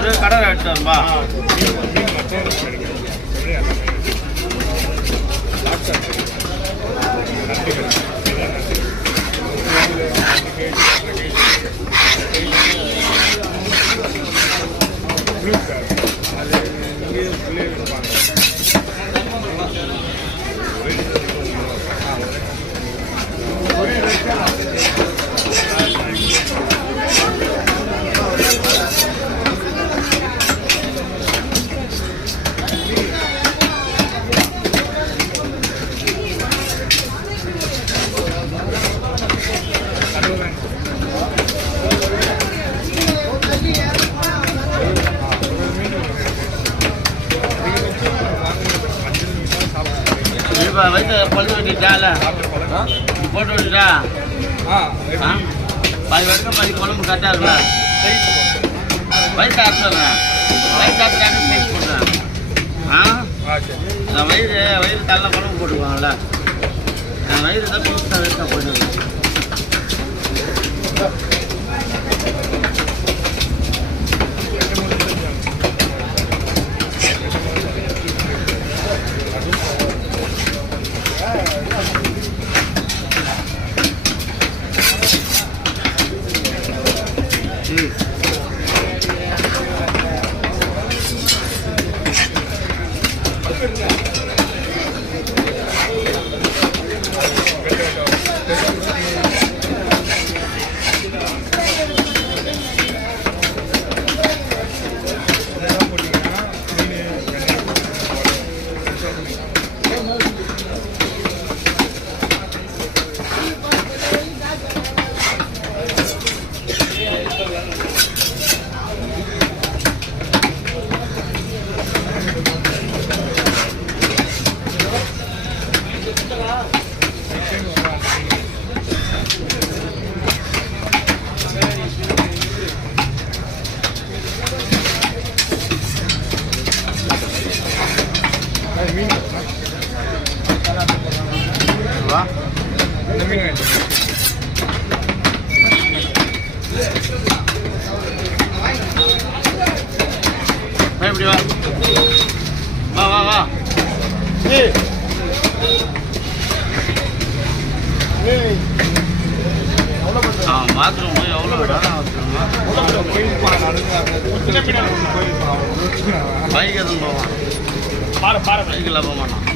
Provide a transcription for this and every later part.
ஒரு கடை எடுத்துருப்பா வயசு பொழுது வெட்டிட்டால போட்டு விட்டுட்டா பாதி வரைக்கும் பாதி குழம்பு கரெக்டாக இருக்குல்ல வயசு ஆற்றுறேன் வயசு ஆற்றுறாங்க சைஸ் போட்டுறேன் வயிறு தள்ள குழம்பு போட்டுக்குவாங்கல்ல வயிறு தான் புதுசாக வயசாக போட்டுருக்கேன் வா வா வா பாத்ரூம் எவ்வளோ பைக் எதுவும் போவான் பைக்கில் போக மாட்டான்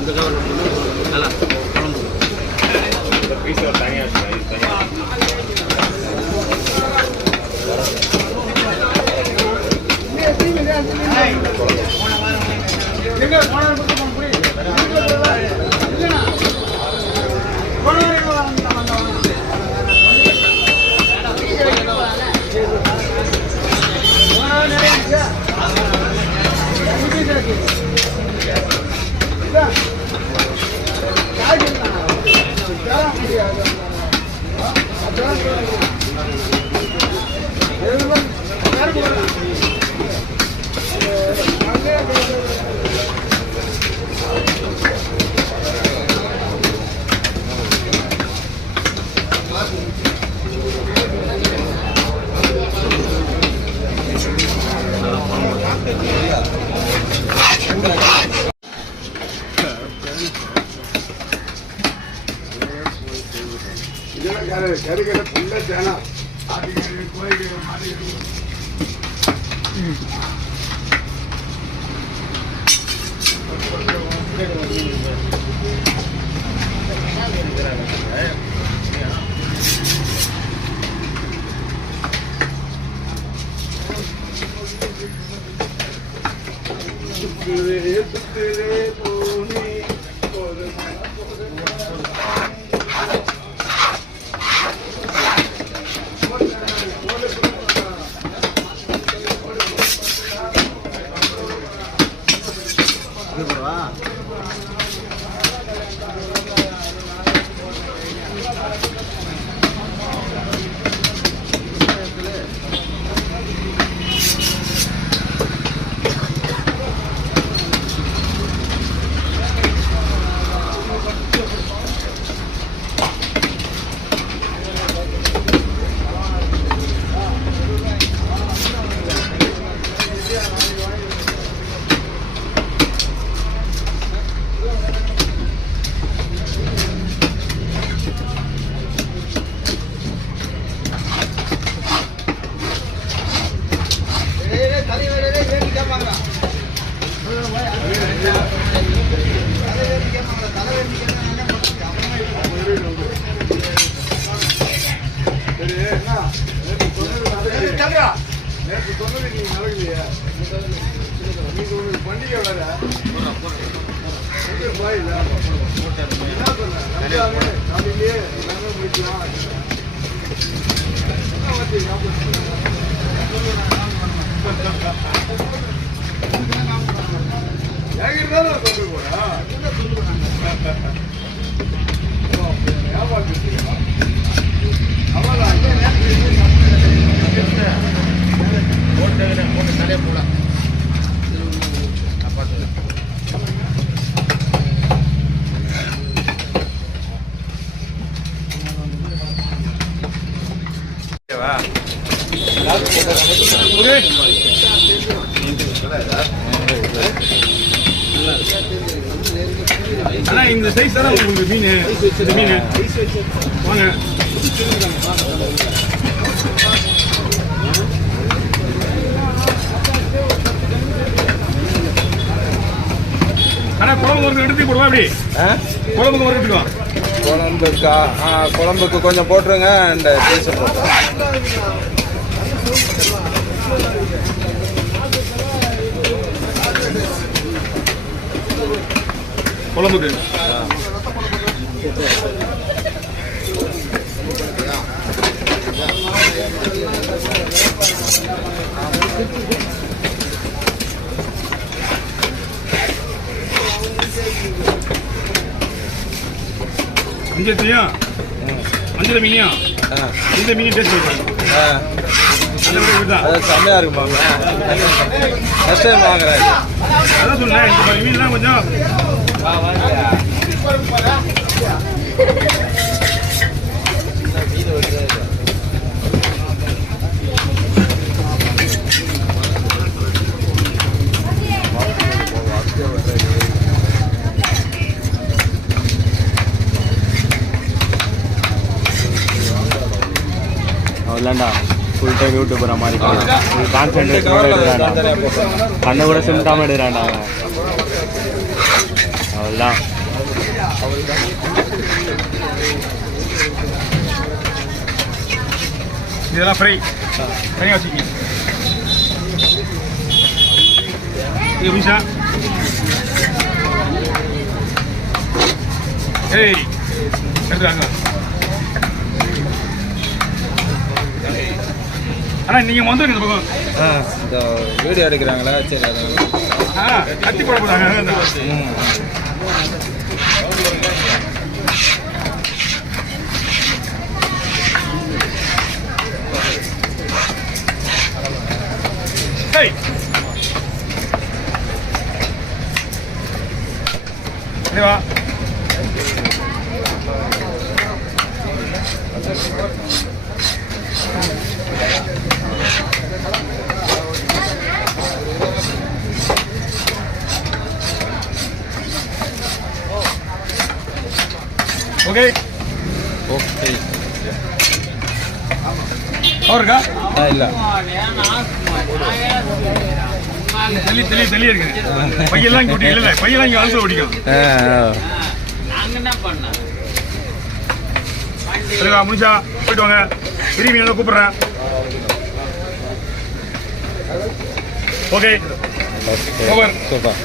இந்த கவர் நல்லா குழம்பு தனியாக ஆனா இந்த சைஸ் தானே உங்களுக்கு மீன் இந்த மீன் வாங்க ஆனா குழம்பு ஒரு எடுத்து போடுவா அப்படி குழம்புக்கு ஒரு எடுத்துக்குவா குழம்புக்கா குழம்புக்கு கொஞ்சம் போட்டுருங்க இந்த பீஸை போட்டுருங்க குழம்புக்கு மஞ்சத்தையும் மஞ்சள் மீனையும் இந்த மீன் டேஸ்ட் பண்ணுறாங்க செம்மையா இருக்குமா ஃபர்ஸ்ட் டைம் வாங்குறேன் அதான் சொன்னேன் இந்த மாதிரி மீன்லாம் கொஞ்சம் அவ்வளோண்டா ஃபுல் டைம் யூடியூபர் மாதிரி கான்சென்ட்ரேஷனோட எடுக்கிறான்டா கண்ணை கூட சிம்டாமல் எடுக்கிறான்டா அவன் அவ்வளோதான் இதெல்லாம் ஃப்ரை தனியாக வச்சுக்கிங்க இது மீசா ஏய் எடுத்துறாங்க அண்ணா நீங்கள் வந்துருங்க இந்த பக்கம் இந்த வீடியோ எடுக்கிறாங்களா சரி கத்தி போட போகிறாங்க Hey! Arriba. ஓகே ஓகே அவருக்கா இல்லை தெளி இருக்கு பையெல்லாம் இங்கே ஒட்டி இல்லை பையெல்லாம் இங்கே அலசல் ஒட்டிக்கும் நாங்க என்ன பண்ணோம் சரிங்களா முடிச்சா போயிட்டு வாங்க பெரிய மீன் கூப்பிடுறேன் ஓகே ஓவர் சூப்பர்